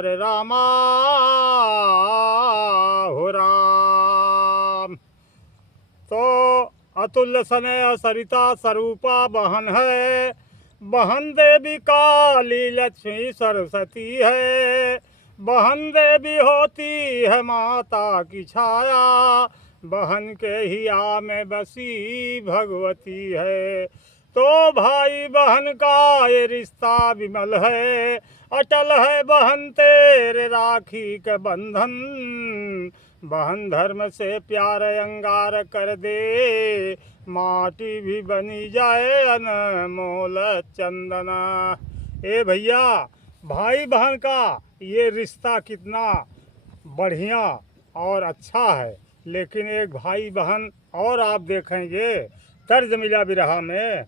हरे रामा हो राम। तो अतुल्य स्नेह सरिता स्वरूपा बहन है, बहन देवी काली लक्ष्मी सरस्वती है। बहन देवी होती है माता की छाया, बहन के हिया में बसी भगवती है। तो भाई बहन का ये रिश्ता विमल है, अटल है बहन तेरे राखी के बंधन। बहन धर्म से प्यार अंगार कर दे, माटी भी बनी जाए अनमोल चंदना। ए भैया, भाई बहन का ये रिश्ता कितना बढ़िया और अच्छा है। लेकिन एक भाई बहन और आप देखेंगे तर्ज मिला बिरहा में,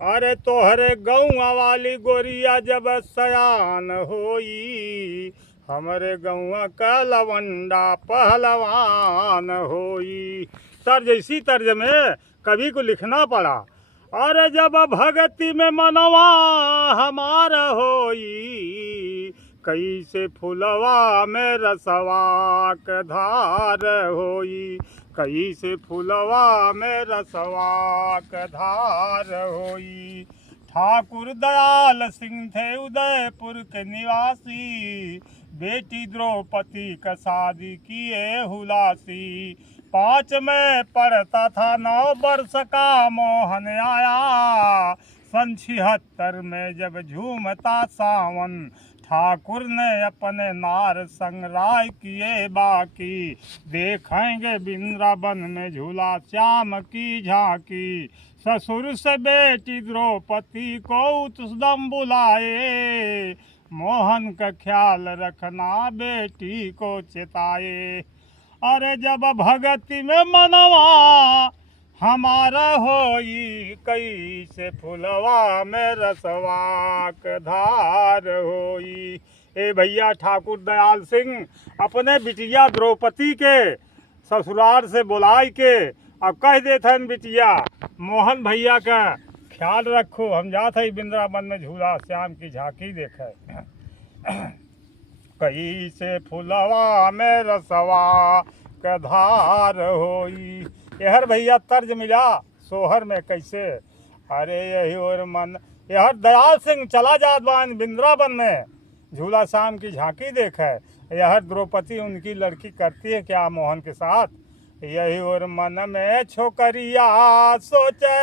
अरे तोहरे गौआ वाली गोरिया जब सयान होई, हमरे गौआ का लवंडा पहलवान होई। तर्ज इसी तर्ज में कवि को लिखना पड़ा। अरे जब भगती में मनवा हमारा होई, कैसे फुलवा में रसवा के धार होई, कैसे फुलवा में रसवा के धार होई। ठाकुर दयाल सिंह थे उदयपुर के निवासी, बेटी द्रौपदी का शादी किए हुलासी। 5 में पढ़ता था 9 वर्ष का मोहन आया, सन 76 में जब झूमता सावन, ठाकुर ने अपने नार संग राय किए बाकी। देखेंगे वृंदावन में झूला श्याम की झांकी, ससुर से बेटी द्रौपदी को उत्सदम बुलाए, मोहन का ख्याल रखना बेटी को चिताए। अरे जब भगती में मनवा हमारा होई, कैसे फुलवा में रसवा के धार होई। ए भैया, ठाकुर दयाल सिंह अपने बिटिया द्रौपदी के ससुराल से बुलाई के अब कह देते बिटिया मोहन भैया का ख्याल रखो, हम जाते ही वृंदावन में झूला श्याम की झांकी देखे। कैसे फुलवा में रसवा के धार होई। यहर भैया तर्ज मिला सोहर में कैसे, अरे यही और मन यहर दयाल सिंह चला जात बान वृंदावन में झूला शाम की झांकी देखे। यहर द्रौपदी उनकी लड़की करती है क्या मोहन के साथ, यही और मन में छोकरिया सोचे,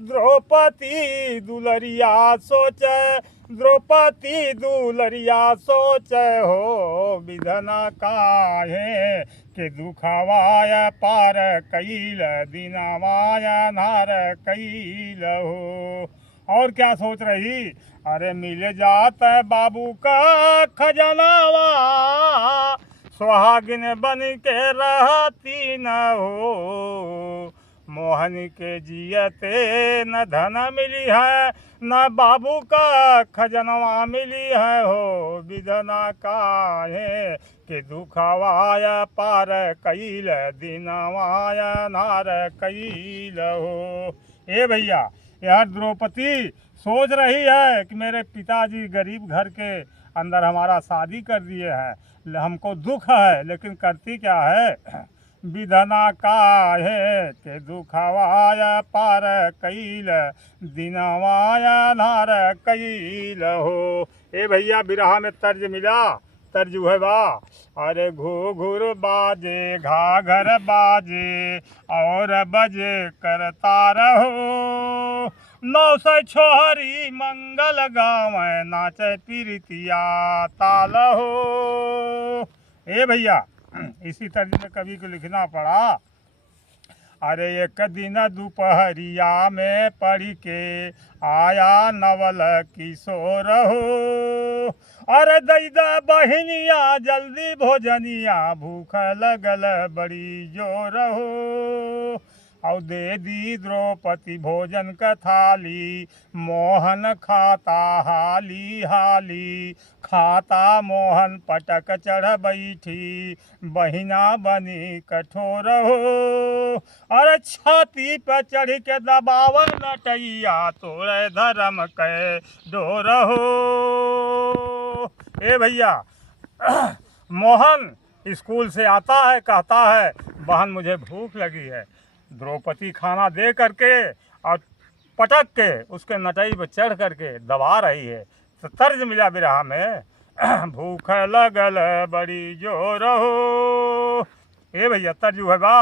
द्रौपदी दुलरिया सोचे, द्रौपदी दुलरिया सोचे हो, विधना काहे के दुखवाया पार कैल दिनवाया नार कैल हो। और क्या सोच रही, अरे मिल जात बाबू का खजनावा, सुहागिन बन के रहती न हो, मोहन के जियते न धन मिली है, न बाबू का खजनवा मिली है हो, विधना काहे के दुखवाया पार कैल दिनवाया नार कैल हो। ए भैया, यार द्रौपदी सोच रही है कि मेरे पिताजी गरीब घर के अंदर हमारा शादी कर दिए हैं, हमको दुख है, लेकिन करती क्या है, विधना काहे के दुखवाया पार कैल दिनवाया नार कैल हो। ए भैया, बिरहा में तर्ज मिला, तर्ज है बा, अरे घूघूर बाजे घाघर बाजे और बजे करता रहो, 900 छोहरी मंगल गाँव नाचे पीरितिया ताल हो। ए भैया, इसी तर्ज में कवि को लिखना पड़ा। अरे एक दिन दोपहरिया में पढ़ के आया नवल किशोर हो, अरे दैदा बहनिया जल्दी भोजनिया, भूख लगल बड़ी जोर हो, और दे दी द्रौपदी भोजन का थाली, मोहन खाता हाली हाली, खाता मोहन पटक चढ़ बैठी, बहिना बनी कठोर हो, अरे छाती पर चढ़ के दबाव नटैया, तोड़े धर्म के डोर हो। ए भैया मोहन स्कूल से आता है, कहता है बहन मुझे भूख लगी है। द्रौपदी खाना दे करके और पटक के उसके नटई पर चढ़ करके दबा रही है। तो तर्ज मिला बिरहा में भूख लगल बड़ी जोर हो। ए भैया तर्ज है बा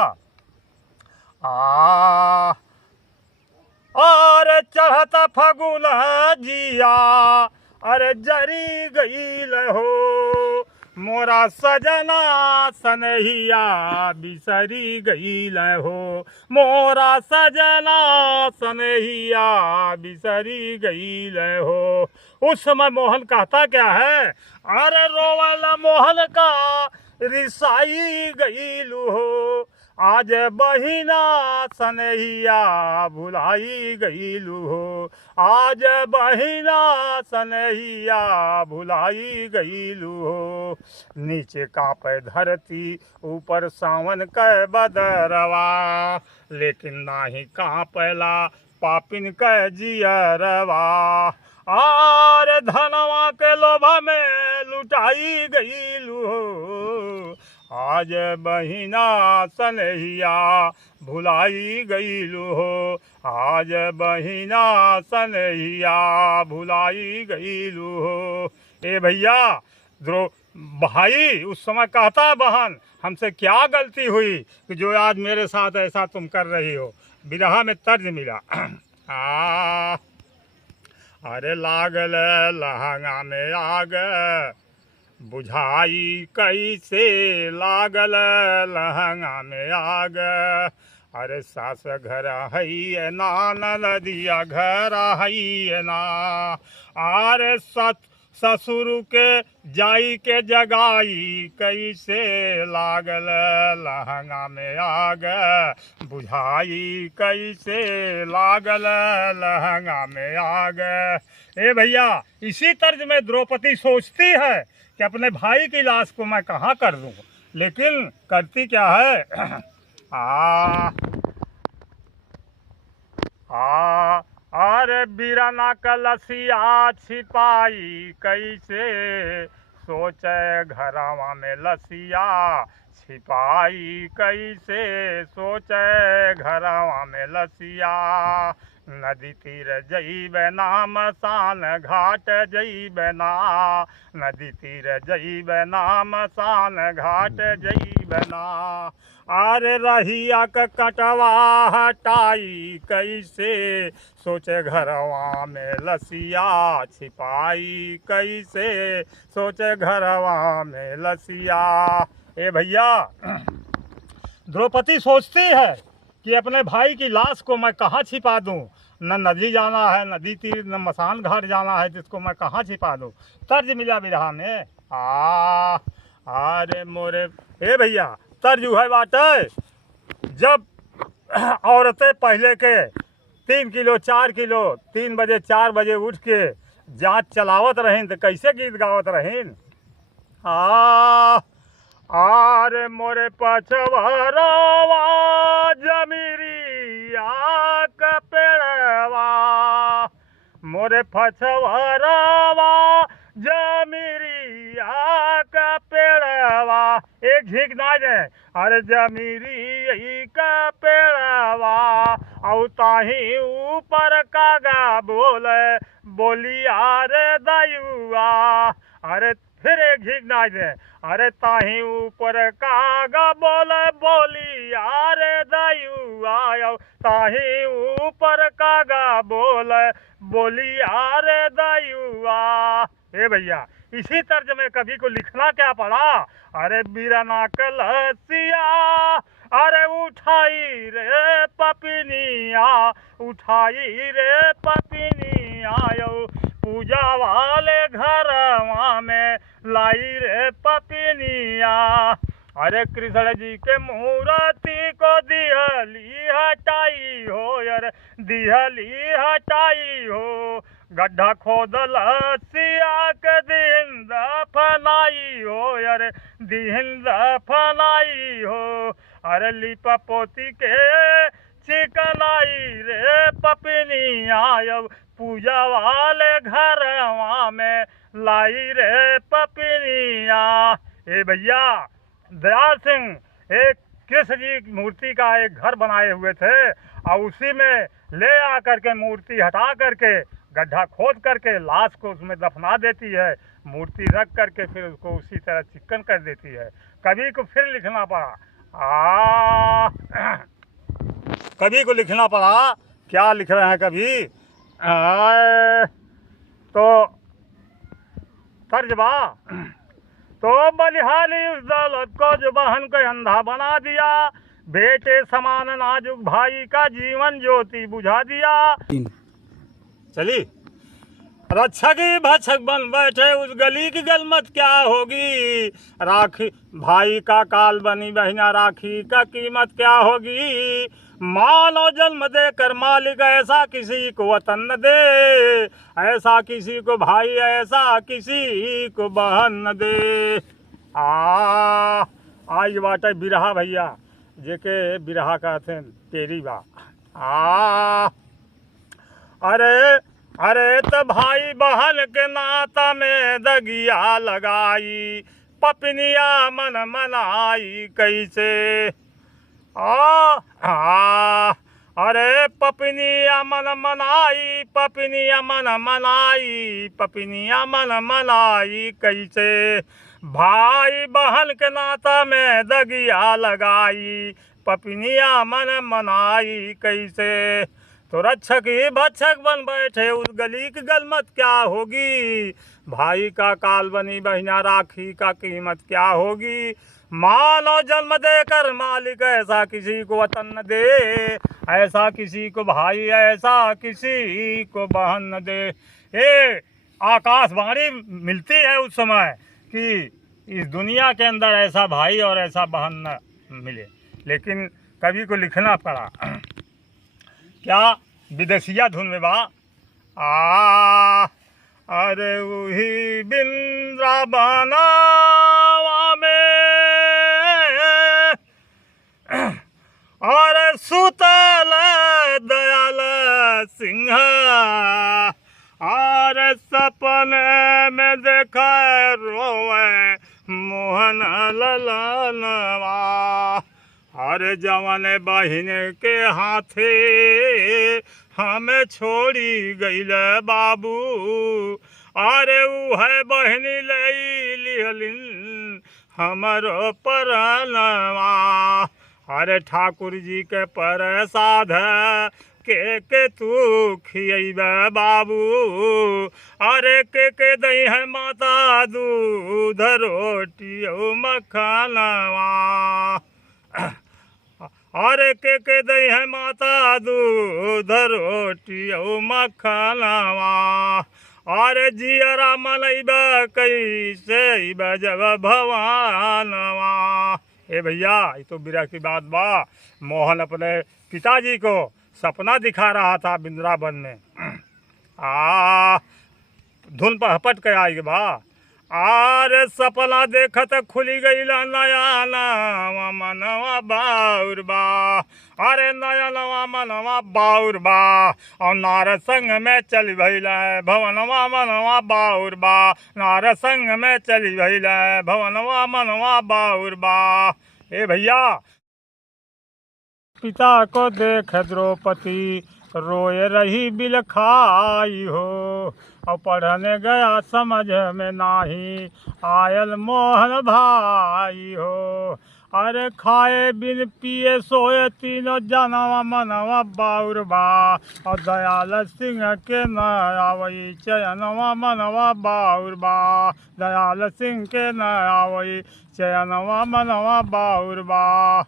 और चढ़त फगुन जिया अरे जरी गईल हो। मोरा सजना सनहिया बिसरी गईल हो। मोरा सजना सनहिया बिसरी गईल हो। उस समय मोहन कहता क्या है, अरे रोवल मोहन का रिसाई गईलू हो। आज बहिना सनहिया भुलाई गईलू हो। आज बहिना सनहिया भुलाई गईलू हो। नीचे कांपे धरती ऊपर सावन कै बदरवा, लेकिन नाही कांपला पापिन कै जियरवा। और धनवा के लोभा में लुटाई गईलू हो। आज बहिना सनहिया भुलाई गईलू हो। आज बहिना सनहिया भुलाई गईलू हो। ए भैया भाई उस समय कहता बहन हमसे क्या गलती हुई कि जो आज मेरे साथ ऐसा तुम कर रही हो। बिरहा में तर्ज मिला अरे लागल लहंगा में आग बुझाई कैसे। लागल लहंगा में आग अरे सास घर है ना नदिया घर है ना। अरे ससुर के जाई के जगाई कैसे। लागल लहंगा में आग बुझाई कैसे। लागल लहंगा में आग। ए भैया इसी तर्ज में द्रौपदी सोचती है कि अपने भाई की लाश को मैं कहाँ कर दूँ, लेकिन करती क्या है अरे बीराना कलसिया छिपाई कैसे। सोचे घरवा में लसिया छिपाई कैसे। सोचे घरवा में लसिया। नदी तीर जईबे ना मसान घाट जईबे ना। नदी तीर जईबे ना मसान घाट जईबे ना। अरे रहिया का कटवा हटाई कैसे। सोचे घरवा में लसिया छिपाई कैसे। सोचे घरवा में लसिया। ए भैया द्रौपदी सोचती है कि अपने भाई की लाश को मैं कहाँ छिपा दूँ। न नदी जाना है, नदी तीर, न मसान घाट जाना है, जिसको मैं कहाँ छिपा दूँ। तर्ज मिला बिरहा में अरे मोरे। ए भैया तर्ज है बाटे जब औरतें पहले के 3 किलो 4 किलो 3 बजे 4 बजे उठ के जांच चलावत रहीन तो कैसे गीत गावत रहीन। आरे मोरे पछवरवा जमीरिया का पेड़वा। मोरे पछवरवा जमीरिया का पेड़वा। एक झीक ना जाए अरे जमीरी का पेड़वा। औ ताही ऊपर कागा बोले बोलिया रे दयुआ। अरे फिर एक झीक ना जाए अरे ताही ऊपर कागा बोले बोलिया रे दयुआ। ताही ऊपर कागा बोले बोलिया रे दयुआ। ए भैया इसी तर्ज में कभी को लिखना क्या पड़ा। अरे बीराना कलसिया अरे उठाई रे पपिनिया। उठाई रे पपिनिया। पूजा वाले घरवा में लाई रे पपिनिया। अरे कृष्ण जी के मूर्ति को दिहली हटाई हो। यार दिहली हटाई हो। गड्ढा खोदल सिया के दिन दफनाई हो। यार दिन दफनाई हो। अरे लिपा पोती के चिकनाई रे पपिनिया। पूजा वाले घरवा में लाई रे पपिनिया। ए भैया दयाल सिंह एक कृष्ण जी की मूर्ति का एक घर बनाए हुए थे और उसी में ले आकर के मूर्ति हटा करके गड्ढा खोद करके लाश को उसमें दफना देती है, मूर्ति रख करके फिर उसको उसी तरह चिक्कन कर देती है। कवि को फिर लिखना पड़ा, कवि को लिखना पड़ा, क्या लिख रहे हैं कवि? तो तर्जबा, तो बलिहाली उस दौलत को जो बहन को अंधा बना दिया, बेटे समान नाजुक भाई का जीवन ज्योति बुझा दिया। चली रक्षकी भक्षक बन बैठे उस गली की गलमत क्या होगी, राखी भाई का काल बनी बहिना राखी का कीमत क्या होगी। मानो जन्म देकर मालिक ऐसा किसी को वतन न दे, ऐसा किसी को भाई ऐसा किसी को बहन न दे। आज बाटे बिरहा भैया, जेके बिरहा कहते तेरी बा। अरे तो भाई बहन के नाता में दगिया लगाई, पपनिया मन मनाई कैसे। अरे पपनिया मन मनाई, पपनिया मन मनाई, पपनिया मन मनाई कैसे। भाई बहन के नाता में दगिया लगाई, पपनिया मन मनाई कैसे। तो रक्षक ही भक्षक बन बैठे उस गली की गलमत क्या होगी, भाई का काल बनी बहिना राखी का कीमत क्या होगी। मानो जन्म देकर मालिक ऐसा किसी को वतन न दे, ऐसा किसी को भाई ऐसा किसी को बहन न दे। ये आकाशवाणी मिलती है उस समय कि इस दुनिया के अंदर ऐसा भाई और ऐसा बहन न मिले, लेकिन कवि को लिखना पड़ा। क्या विदेशिया धुन में बा। अरे वही बिंद्रावना में और सुतल दयाल सिंह, और सपने में देखा रोवे मोहन ललनवा। अरे जवान बहिन के हाथे हमें छोड़ी गईल बाबू, अरे ऊ है बहनी लई लिहलिन हमरो परनवा। अरे ठाकुर जी के प्रसाद के तू खियबे बाबू, अरे के दही है माता दूध रोटी मखनवा। अरे के दही है माता दूध रोटी मखनवा। अरे जियरा मनैबा कैसे जब भवानवा। ए भैया ये तो बिरह की बात बा। मोहन अपने पिताजी को सपना दिखा रहा था बिंद्रावन में। धुन पर हपट के आई बा। आरे सपना देखत खुली गई नया नवा मनवा बाउर बा, अरे नया नवा मनवा बाउर बा। और नार संग में चली भैला भवनवा मनवा बाउर बा, नार संग में चली भैला भवनवा मनवा बाउर बा। ए भैया पिता को देख द्रौपदी रोए रही बिलखाई हो, और पढ़ने गया समझ में नाही आयल मोहन भाई हो। अरे खाए बिन पिए सोए तीनों जनवा मनवा बाउर बा, और दयाल सिंह के न आवई चयनवा मनवा बाउर बा, दयाल सिंह के न आवई चयनवा मनवा बाउर बा।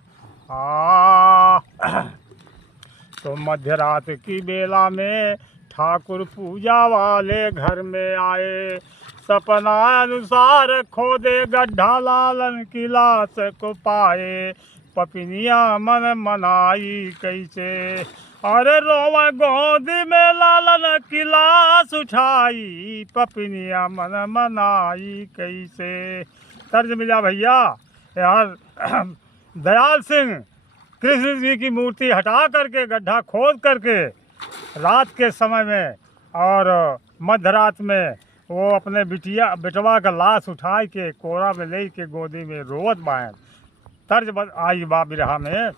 तो मध्य रात की बेला में ठाकुर पूजा वाले घर में आए, सपना अनुसार खोदे गड्ढा लालन की लाश को पाए। पपिनिया मन मनाई कैसे, अरे रोवा गोद में लालन की लाश उठाई, पपिनिया मन मनाई कैसे। तर्ज मिला भैया यार। दयाल सिंह कृष्ण जी की मूर्ति हटा करके गड्ढा खोद करके रात के समय में और मध्य रात में वो अपने बेटवा का लाश उठाए के कोरा में ले के गोदी में रोवत बाएं। आई बा बिरहा में।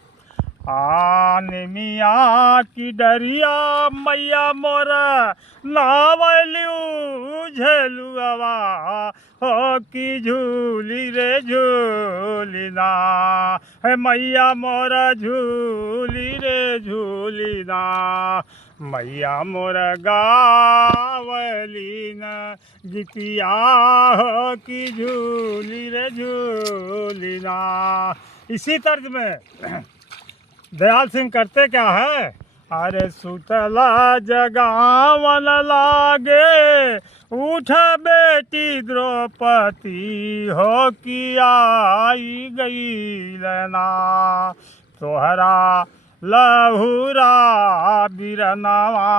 निमिया की डरिया मैया मोरा नावलू झेलुआ हो की झूली रे झूली ना है मैया मोरा झूली रे झूली ना मैया मोर गावली न गीतिया हो की झूली रे झूली ना। इसी तर्ज में दयाल सिंह करते क्या है, अरे सुतला जगावन लागे उठ बेटी द्रौपदी हो कि आई गई लेना तोहरा लहुरा बिरनवा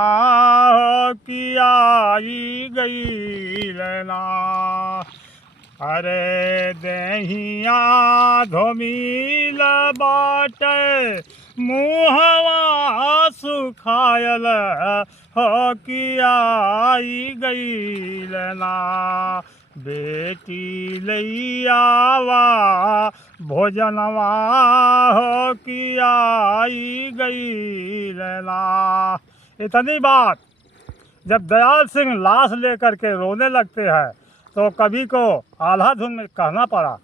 हो कि आई गई लेना। अरे दहिया धोमिल बाटे मुहवा सुखायल हो कि आई गई लेना बेटी लैयावा भोजनवा हो कि आई गई लेना। इतनी बात जब दयाल सिंह लाश लेकर के रोने लगते हैं तो कवि को आल्हा धुन में कहना पड़ा,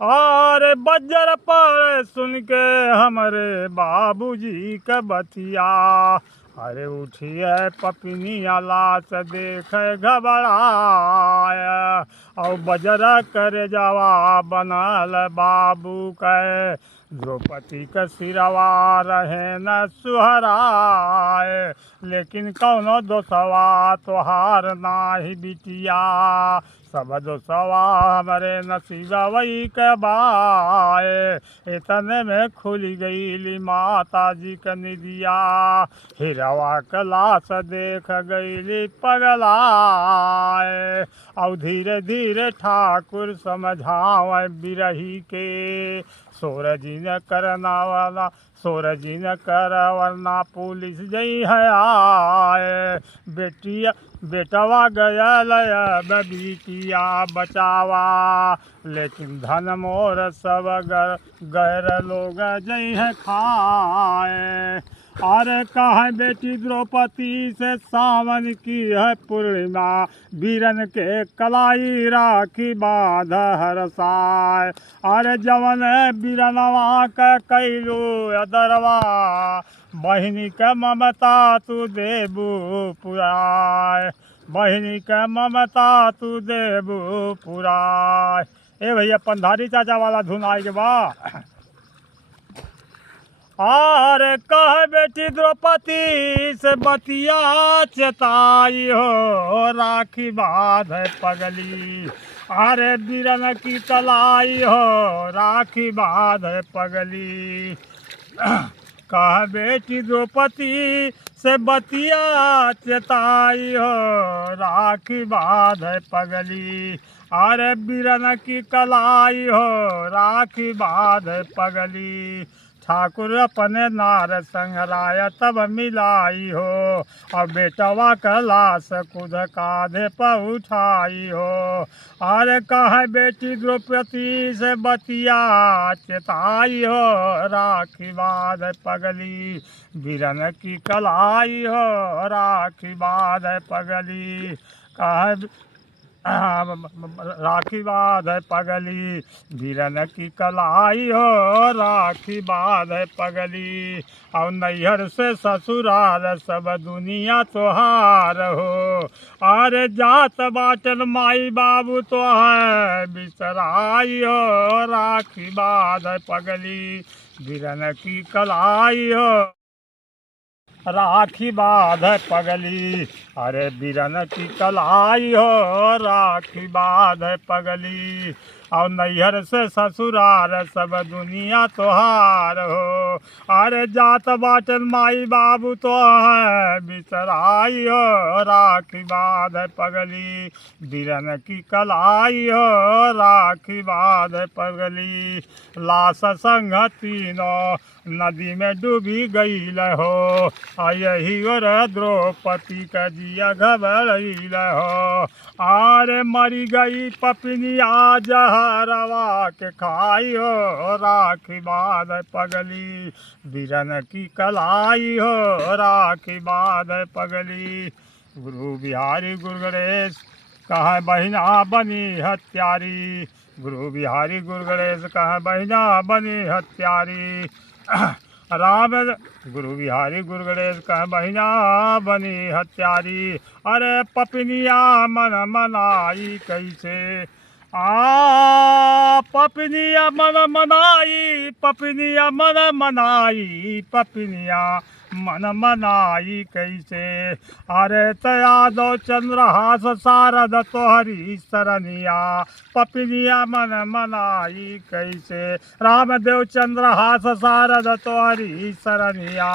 और बज्जर पर सुन के हमारे बाबूजी के बतिया अरे उठिए पपिनिया लाश देख घबराए और बजर कर जावा बनल बाबू के द्रौपदी का सिरवा रहे न सुहराए लेकिन कौनो दोसवा तोहार नाही बिटिया सब दोसवा हमारे नसीबा वही के बाए। इतने में खुली गईली माता जी का निदिया हिरवा का लाश देख गईली पगलाए और धीरे धीरे ठाकुर समझावे बिरही के सोरजी न करना वाला सोरजी न कर वरना पुलिस जई है आए बेटवा गया लया बेटिया बचावा लेकिन धन मोर सब गैर लोग जई है खाए। अरे कहाँ बेटी द्रौपदी से सावन की है पूर्णिमा बीरन के कलाई राखी बांध हरसाए। अरे जवन बीरनवा का कैलू अदरवा बहिनी के ममता तू देबू पुराय बहिनी के ममता तू देबू पुराय। ए भैया पंधारी चाचा वाला धुन आए के बा। अरे कह बेटी द्रौपदी से बतिया चेताई हो राखी बांध पगली अरे बीरन की कलाई हो राखी बांध पगली। कह बेटी द्रौपदी से बतिया चेताई हो राखी बांध पगली अरे बीरन की कलाई हो राखी बांध पगली। ठाकुर अपने नार संगराय तब मिलाई हो और बेटवा का लाश खुद कांधे पर उठाई हो। अरे कह बेटी द्रौपदी से बतिया चेताई हो राखी बांध पगली बीरन की कलाई हो राखी बांध पगली। कह राखी बांध पगली बीरन की कलाई हो राखी बांध पगली और नैहर से ससुराल सब दुनिया तोहार हो। अरे जात बाटन माई बाबू तो है बिसराई हो राखी बांध पगली बीरन की कलाई हो राखी बांध पगली अरे बीरन की कलाई हो राखी बांध पगली। और नैहर से ससुरार सब दुनिया तोहार हो। अरे जात बाटन माई बाबू तो है बिसराई हो, राखी बांध पगली बिरन की कलाई हो, राखी बांध पगली। लाश संग तीनों नदी में डूबी गई हो, यही और द्रौपदी का जिया घबराइल हो। आरे मरी गई पपनिया जहरवा के खाई हो, राखी बांध पगली बिरन की कलाई हो, राखी बांध पगली। गुरु बिहारी गुरु गणेश कहाँ बहिना बनी हत्यारी, गुरु बिहारी गुरु गणेश कहाँ बहिना बनी हत्यारी। राम गुरु बिहारी गुरु गणेश कहाँ बहिना बनी हत्यारी। अरे पपनिया मन मनाई कैसे, पपनिया मन मनाई, पपनिया मन मनाई, पपनिया मन मनाई कैसे। अरे तया दो चंद्रहास शारद तोहरी सरनिया, पपनिया मन मनाई कैसे। रामदेव चंद्रहास शारद तोहरी सरनिया,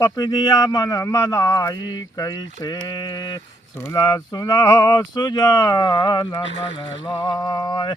पपनिया मन मनाई कैसे। सुन सुन हो सुजान मन लाय।